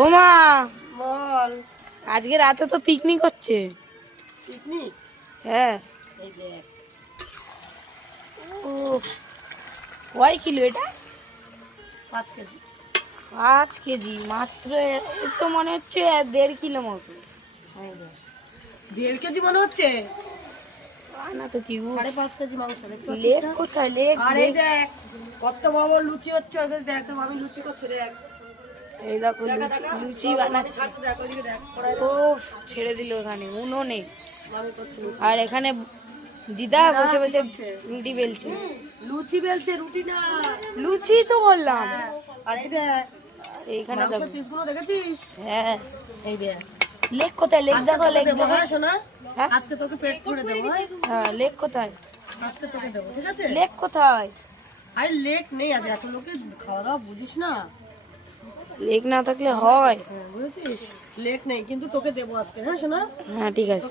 ও মা। বল। আজকে রাতে তো পিকনিক হচ্ছে। পিকনিক হ্যাঁ। ও কয় কিলো এটা? পাঁচ কেজি। পাঁচ কেজি মাত্র তো মনে হচ্ছে দেড় কিলো মতো। দেড় কেজি মনে হচ্ছে? না তো কি সাড়ে পাঁচ কেজি মাংস লেগ কোথায় লেগ আর? দেখ কত বড় লুচি হচ্ছে দেখ তোর মামি লুচি করছে দেখ। এই দেখো লুচি বানাচ্ছে। ও ছেড়ে দিল ওখানে উনুনে আর এখানে দিদা বসে বসে রুটি বেলছে। লুচি বেলছে রুটি না। লুচি তো বললাম। দেখ এইখানে দেখেছিস? হ্যাঁ। এই দেখ। লেগ কোথায়? আজকে দেখো দেবো দেখো। হ্যাঁ শোনা? হ্যাঁ? আজকে তোকে পেট দেবো হ্যাঁ? হ্যাঁ লেগ কোথায়? আজকে তোকে দেবো ঠিক আছে? লেগ কোথায়? আরে লেট নেই আজ এত লোকে খাওয়া দাওয়া বুঝিস না। লেগ না থাকলে হয়। হ্যাঁ বুঝেছিস? লেক নেই কিন্তু তোকে দেবো আজকে। হ্যাঁ শোনা হ্যাঁ ঠিক আছে।